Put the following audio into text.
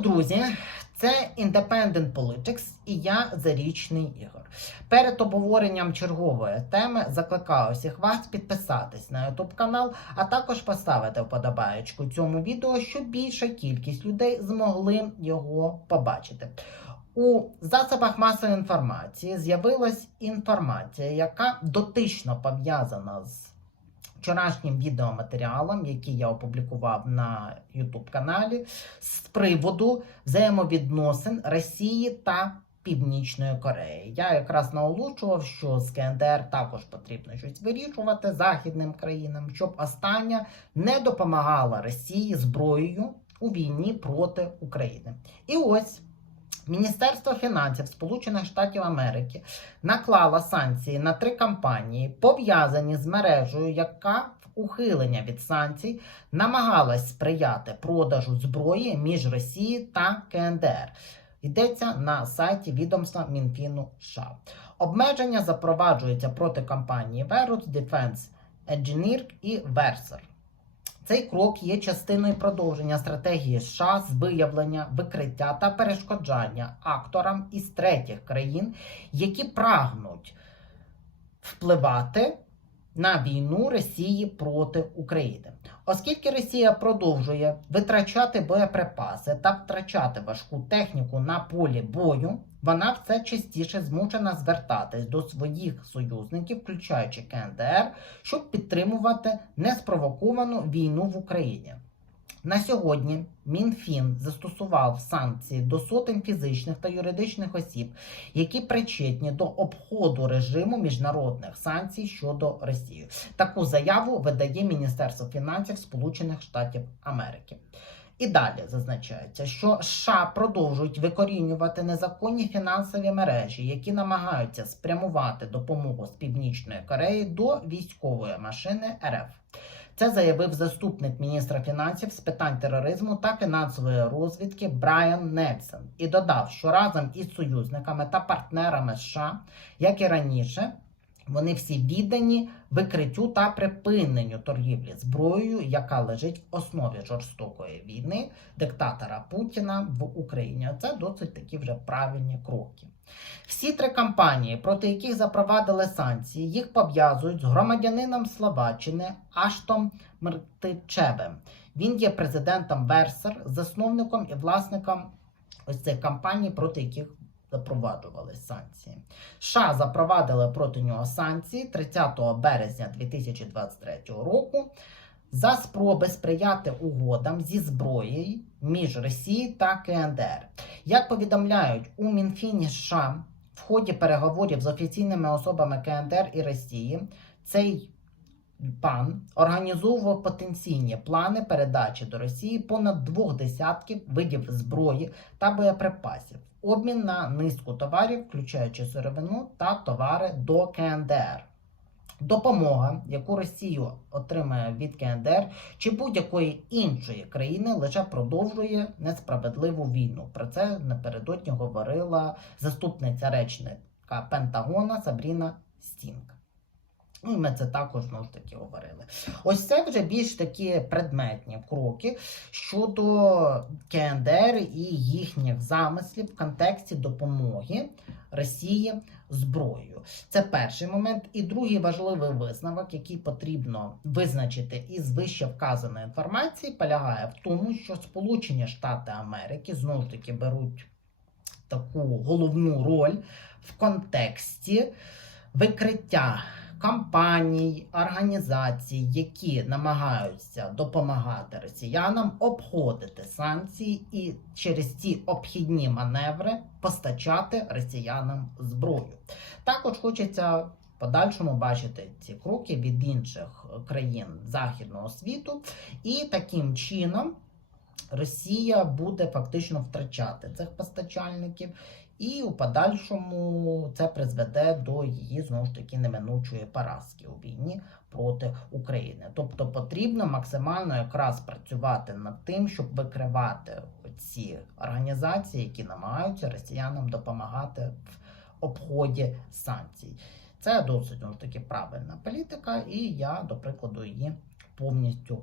Друзі! Це Independent Politics і я Зарічний Ігор. Перед обговоренням чергової теми закликаю всіх вас підписатись на YouTube канал, а також поставити вподобаєчку цьому відео, щоб більша кількість людей змогли його побачити. У засобах масової інформації з'явилась інформація, яка дотично пов'язана з вчорашнім відеоматеріалом, який я опублікував на YouTube каналі, з приводу взаємовідносин Росії та Північної Кореї. Я якраз наолучував, що з КНДР також потрібно щось вирішувати західним країнам, щоб остання не допомагала Росії зброєю у війні проти України. І ось. Міністерство фінансів Сполучених Штатів Америки наклало санкції на три компанії, пов'язані з мережею, яка в ухилення від санкцій намагалась сприяти продажу зброї між Росією та КНДР. Йдеться на сайті відомства Мінфіну США. Обмеження запроваджуються проти компанії Verus, Defense Engineering і Verser. Цей крок є частиною продовження стратегії США з виявлення, викриття та перешкоджання акторам із третіх країн, які прагнуть впливати на війну Росії проти України. Оскільки Росія продовжує витрачати боєприпаси та втрачати важку техніку на полі бою, вона все частіше змушена звертатись до своїх союзників, включаючи КНДР, щоб підтримувати неспровоковану війну в Україні. На сьогодні Мінфін застосував санкції до сотень фізичних та юридичних осіб, які причетні до обходу режиму міжнародних санкцій щодо Росії. Таку заяву видає Міністерство фінансів Сполучених Штатів Америки. І далі зазначається, що США продовжують викорінювати незаконні фінансові мережі, які намагаються спрямувати допомогу з Північної Кореї до військової машини РФ. Це заявив заступник міністра фінансів з питань тероризму та фінансової розвідки Брайан Нельсон і додав, що разом із союзниками та партнерами США, як і раніше, вони всі віддані викриттю та припиненню торгівлі зброєю, яка лежить в основі жорстокої війни диктатора Путіна в Україні. Це досить такі вже правильні кроки. Всі три компанії, проти яких запровадили санкції, їх пов'язують з громадянином Словаччини Аштом Мртичевим. Він є президентом Версер, засновником і власником ось цих компаній, проти яких запроваджували санкції. США запровадили проти нього санкції 30 березня 2023 року за спроби сприяти угодам зі зброєю між Росією та КНДР. Як повідомляють у Мінфіні США в ході переговорів з офіційними особами КНДР і Росії, цей пан організовував потенційні плани передачі до Росії понад двох десятків видів зброї та боєприпасів, обмін на низку товарів, включаючи сировину та товари до КНДР. Допомога, яку Росію отримає від КНДР чи будь-якої іншої країни, лише продовжує несправедливу війну. Про це напередодні говорила заступниця речника Пентагона Сабріна Стінг. Ну, ми це також знову ж таки говорили. Ось це вже більш такі предметні кроки щодо КНДР і їхніх замислів в контексті допомоги Росії зброєю. Це перший момент. І другий важливий висновок, який потрібно визначити із вище вказаної інформації, полягає в тому, що Сполучені Штати Америки знову ж таки беруть таку головну роль в контексті викриття компаній, організацій, які намагаються допомагати росіянам обходити санкції і через ці обхідні маневри постачати росіянам зброю. Також хочеться подальшому бачити ці кроки від інших країн західного світу, і таким чином. Росія буде фактично втрачати цих постачальників, і у подальшому це призведе до її знову ж таки неминучої поразки у війні проти України. Тобто потрібно максимально якраз працювати над тим, щоб викривати ці організації, які намагаються росіянам допомагати в обході санкцій. Це досить ж таки правильна політика, і я, до прикладу, її повністю.